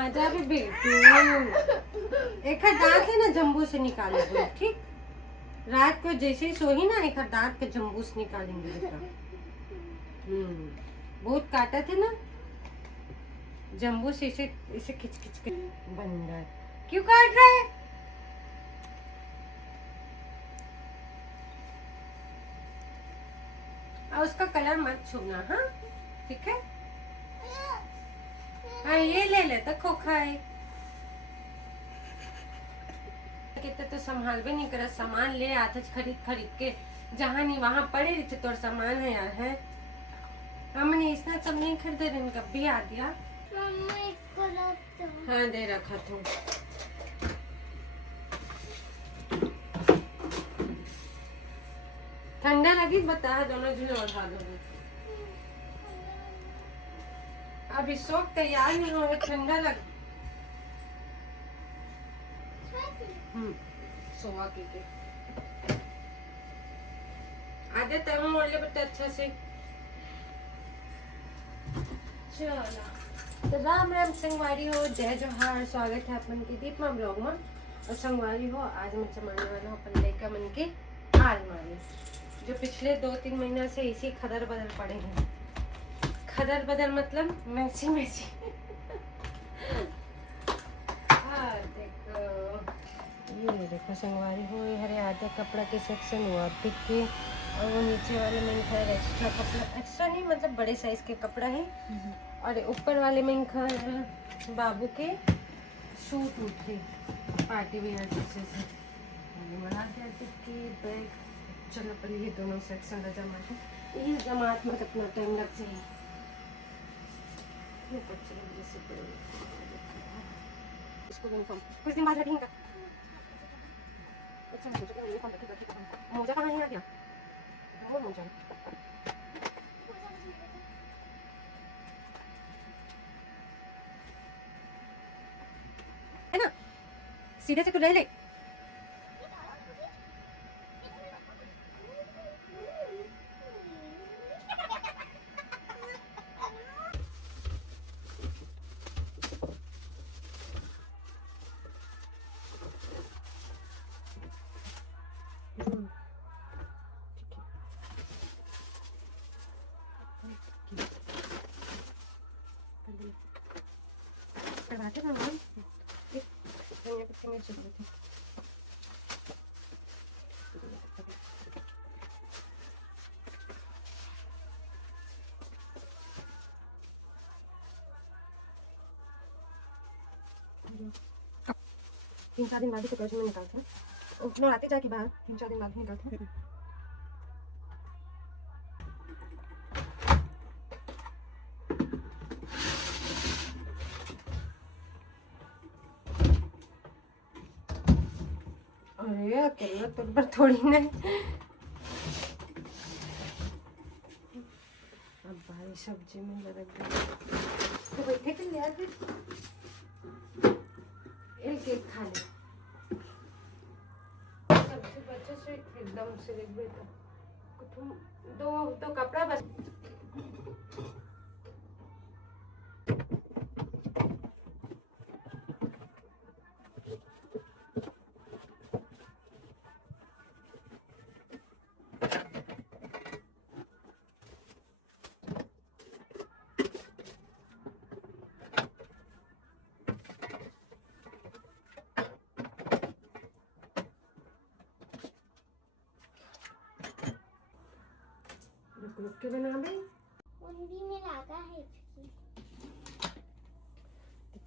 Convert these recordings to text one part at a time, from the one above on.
कहाँ जा रही बेटू? एक दांत है ना जम्बू से निकालेंगे, ठीक? रात को जैसे ही सोई ना एक दांत के जम्बू से निकालेंगे बेटा। बहुत काटा थे ना जम्बू से, इसे इसे खिंच खिंच के। बंदर क्यों काट रहा है? और उसका कलर मत छूना, हाँ ठीक है? हाँ ये ले ले तो खोखा है। कितने तो संभाल भी नहीं कर, सामान ले आता खरीद खरीद के, जहाँ नहीं वहाँ पड़े रहते तो सामान है यार है। हमने इतना सब नहीं खरीदे, कब भी आ दिया। हाँ दे रखा तू। ठंडा लगी बता, दोनों जने उठा दोगे। अभी सोख तैयार नहीं हो, ठंडा लग। सोवा के आधे तब मोड़ ले बेटा अच्छा से। चलो तो राम राम संगवारी हो, जय जोहार। स्वागत है अपन के दीपमा ब्लॉग में। और संगवारी हो, आज मैं चमाने वाला हूँ अपन लेकर मन के अलमारी, जो पिछले 2-3 महीना से इसी खदर बदल पड़े हैं। खदर बदल मतलब मैसी मैसी। ये देखो संगवारी हो, हरे आधे कपड़ा के सेक्शन हुआ पिक के, और वो नीचे वाले में इनका एक्स्ट्रा कपड़ा, एक्स्ट्रा नहीं मतलब बड़े साइज के कपड़ा है। और ऊपर वाले में इनका बाबू के सूट उठ थे पार्टी वेयर जैसे से बना के बैग। चलो पर ये दोनों सेक्शन का जमात है, ये जमात में कितना टाइम लग जाए। इसको कुछ दिन बाद रखेंगे। अच्छा मोजा कहाँ है? आ गया वो मोजा है ना, सीधे से तू ले ले। करवाते ना हम तीन चार दिन बाद ही तो में निकालते हैं, नवरात्रि जाके बाद 3-4 दिन बाद ही निकालते हैं। अरे अकेला तो पर थोड़ी नहीं। अब भाई सब्जी में लग गई तो बैठे के लिया फिर एक खा ले सब्जी बच्चे से एकदम से देख बेटा दो कपड़ा बस। रुक के बना भाई, उंडी में लगा है इसकी।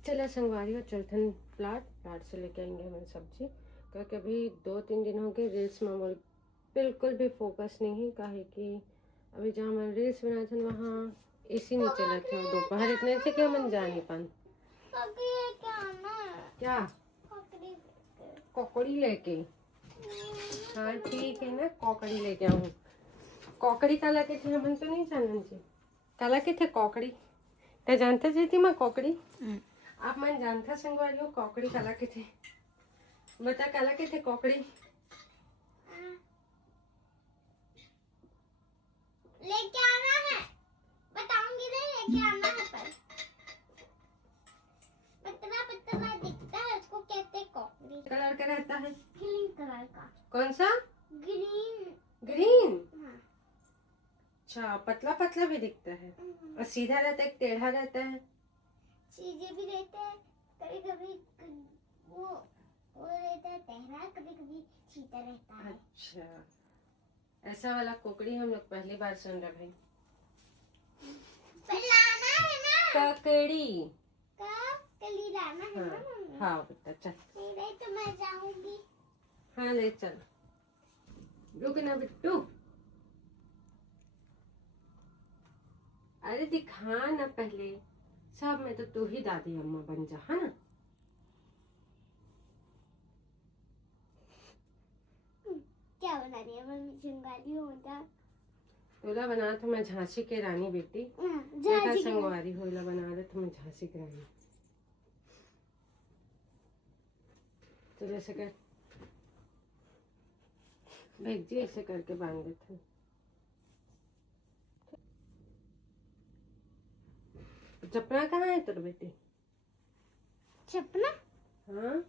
चला संगवारी और चौथन प्लाट से लेके आएंगे हमें सब्जी, क्योंकि अभी 2-3 दिन हो गए रील्स में मोल बिल्कुल भी फोकस नहीं है। काहे कि अभी जहाँ मैं रील्स बनाए थे वहाँ एसी नहीं चला था, दोपहर इतने थे कि मैं जा नहीं पान। क्या ककड़ी लेके? हाँ ठीक है ना, ककड़ी लेके आऊँ। ककड़ी काला के थे हम तो नहीं जानन जी, काला के थे ककड़ी ते जानते जी मैं ककड़ी। आप मन जानता संगवारी हो ककड़ी काला के थे? बता काला के थे ककड़ी? लेके आना है, बताऊंगी नहीं, लेके आना है पर पतला है? ग्रीन कलर का। कौन सा? ग्रीन। ग्रीन। हाँ। अच्छा, पतला पतला भी दिखता है और सीधा रहता है, टेढ़ा रहता है। चीजें भी रहते हैं, कभी कभी वो रहता है टेढ़ा, कभी कभी सीधा रहता है। अच्छा, ऐसा वाला कोकड़ी हम लोग पहली बार सुन रहे भाई। पर लाना है ना। ककड़ी। कली लाना है ना मम्मी। हाँ बेटा चल। नहीं तो मैं जाऊंगी। हाँ ले चल। रुक ना बिट्टू। अरे दिखा ना पहले, सब में तो तू ही दादी अम्मा बन जा, है ना? क्या बना रही है मम्मी? संगाली होता। तोला बना तो मैं झांसी के रानी बेटी। झांसी संगवारी होला बना रहे तो मैं झांसी की रानी। चल ऐसे कर, भेज जी, ऐसे करके बांध देते हैं। चपना कहाँ है तेरे बेटी? चपना? हाँ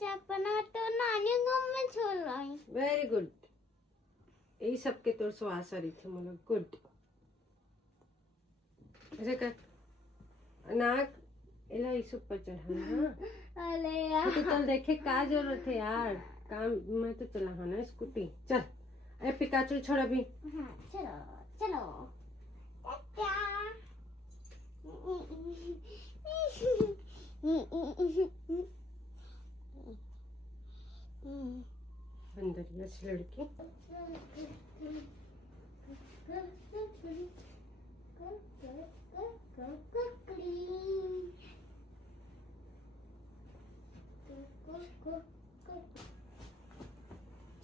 चपना तो नानी गांव में छोड़ रही। Very good. यही सबके तोर श्वास आ रही थी मुझे। गुड। ऐसे कर, नाक इला इस ऊपर चढ़ाना। हाँ अरे तो यार चल देखे का जरूरत है यार, काम मैं तो चला है ना स्कूटी। चल अरे पिकाचू छोड़ अभी। हाँ चलो चलो अंदर ही अच्छी लड़की।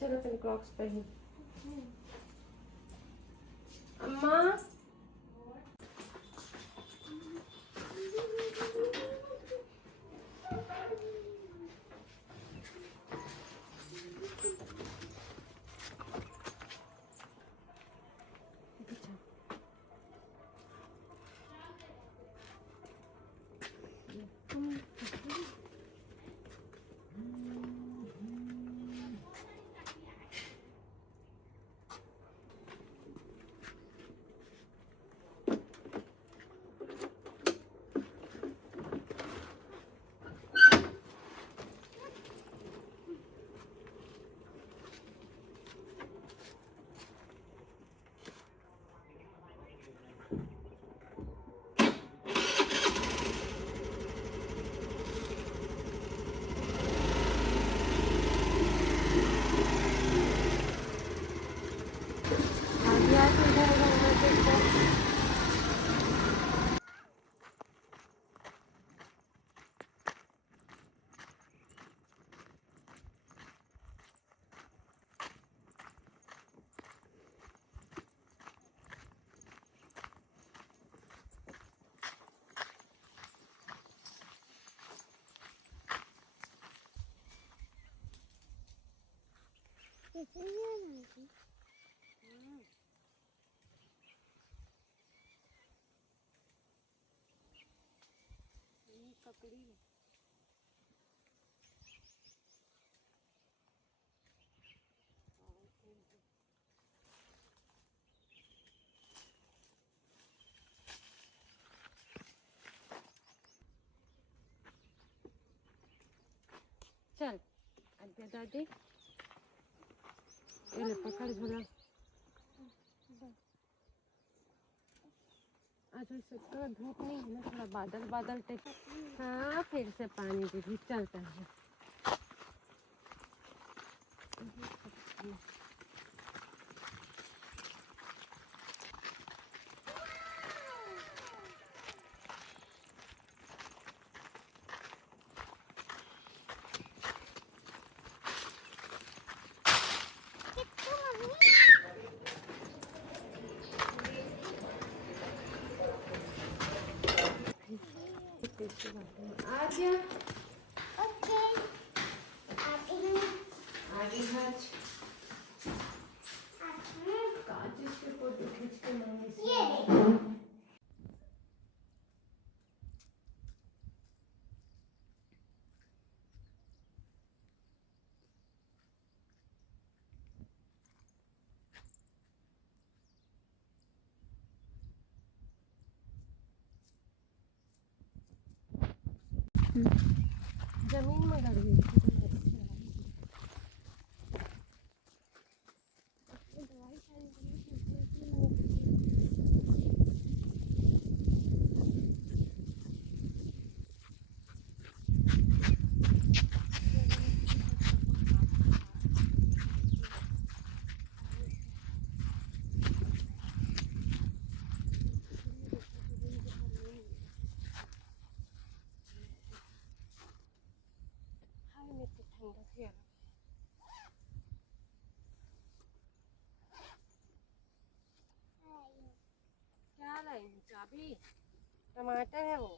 चलो तुम क्रॉक्स पहन। अम्मा ककड़ी है। चल आज्ञा दादी, ये ले पकड़ झोला। आज ऐसे तो धूप नहीं है ना, थोड़ा बादल बादल टाइप। हाँ फिर से पानी भी चलता है। आज्ञा ओके आगे काज काज इसके फोटो खींच के मम्मी से। ये देखो। जमीन में गड़ गई थी तो दवाई सारी क्या लाई हूँ? चाबी, टमाटर है वो,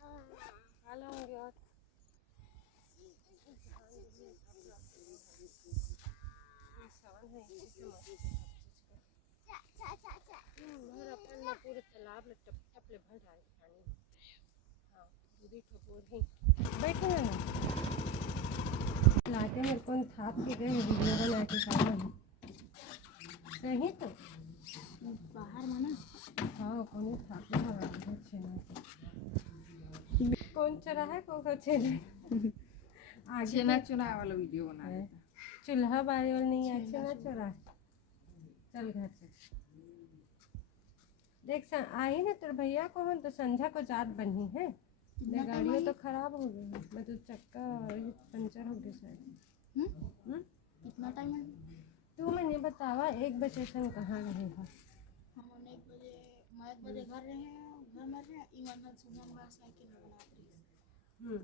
खा लाऊंगी। और इंसान है इसी से मस्त है सब चीज का। और अपन में पूरे तालाब में टप टप ले भर जाए पानी। हाँ, दूधी ठपोर ही बैठे ना लाते मेरे को थाप के गए वीडियो बना के खाना सही तो बाहर माना हाँ कौन थाप कौन चरा है कौन छेना आगे छेना चुना वाला वीडियो बना है चूल्हा बारी वाला नहीं है छेना चोरा चल घर से देख आई ना तेरे भैया को हम तो संध्या को जात बनी है गाड़ियाँ तो खराब हो गई मतलब चक्का पंचर हो गया शायद। कितना टाइम है? तू मैंने बतावा 1 बजे से कहाँ रहे हो? हम 1 बजे मैं 1 बजे घर में रहे ईमान सुबह में साइकिल बना रही।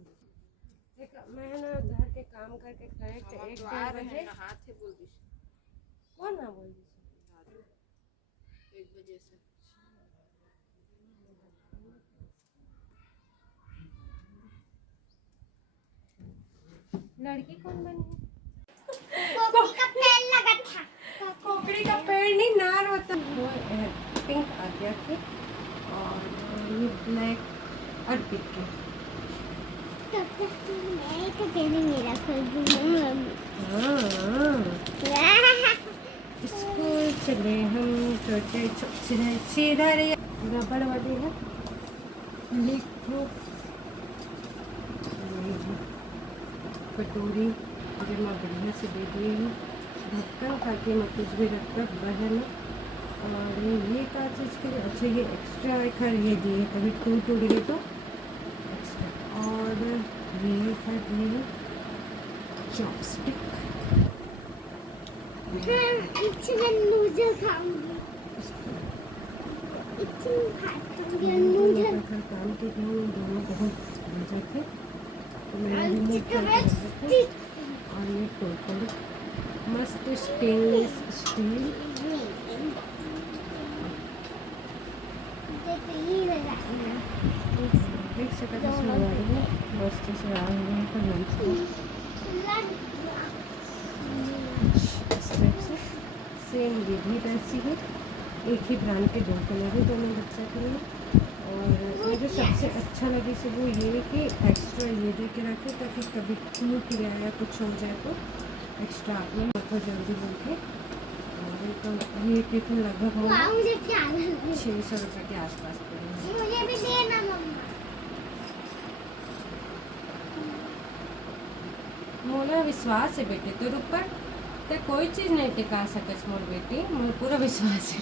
देख मैं ना घर के काम करके करेक्ट 1-1 बजे हाथ है बोल दी कौन ना बोल दी 1 बजे से लड़की कौन बनी कोकड़ी का पेड़ लगा था। कोकड़ी का पेड़ नहीं नार होता वो पिंक आ गया थे और ये ब्लैक और पिंक तब तक मैं तो तेरे मेरा खोल दूंगा। स्कूल चले हम छोटे सीधा रही रबड़ वाली है लिखो कटोरी और मैं बढ़िया से दे दी हूँ ढक्कन करके मैं कुछ भी रखता बाहर में। और ये क्या चीज़ के लिए अच्छा ये एक्स्ट्रा खैर ये दिए कभी टूट गए तो एक्स्ट्रा। और ये खैर दिए चॉपस्टिक इतना नूडल खाऊंगी इतना नूडल काम के दोनों बहुत मजे थे तो मैंने रिमूव करके रखे और ये टोटल मस्त स्टेनलेस स्टील देख सकते हैं मस्त से आ रहे हैं पर लंच को इस टाइप से सेम ये भी वैसी है एक ही ब्रांड के 2 कलर है दोनों बच्चा के लिए। और मुझे सबसे अच्छा लगे से वो ये कि एक्स्ट्रा ये दे के रखे ताकि कभी टूट गया या कुछ हो जाए तो एक्स्ट्रा आपने रखो जल्दी बोल के। और तो ये टिफिन लगभग मुझे क्या 600 रुपये के आसपास पड़ेगा। मुझे भी देना मम्मा। मोला विश्वास है बेटे तो ऊपर तो कोई चीज़ नहीं टिका सकस मोर बेटी मोर पूरा विश्वास है।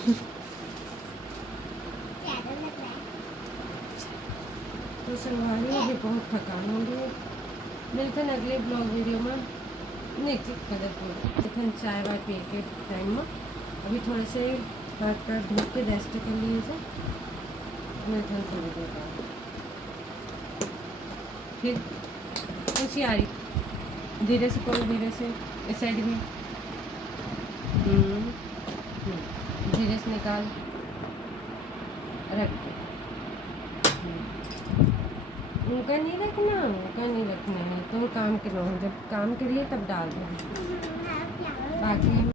तो संगवारी में भी बहुत थकान हो गई। मिलते हैं अगले ब्लॉग वीडियो में नेक्स्ट कदर लेकिन चाय वाय पी के टाइम में अभी थोड़े से हाथ पैर धो के रेस्ट कर लिए से मैं थोड़ी देर बाद फिर खुशी आ रही धीरे से करो धीरे से इस साइड में धीरे से निकाल रख उनका नहीं रखना है तुम काम करो जब काम करिए तब डाल दो बाकी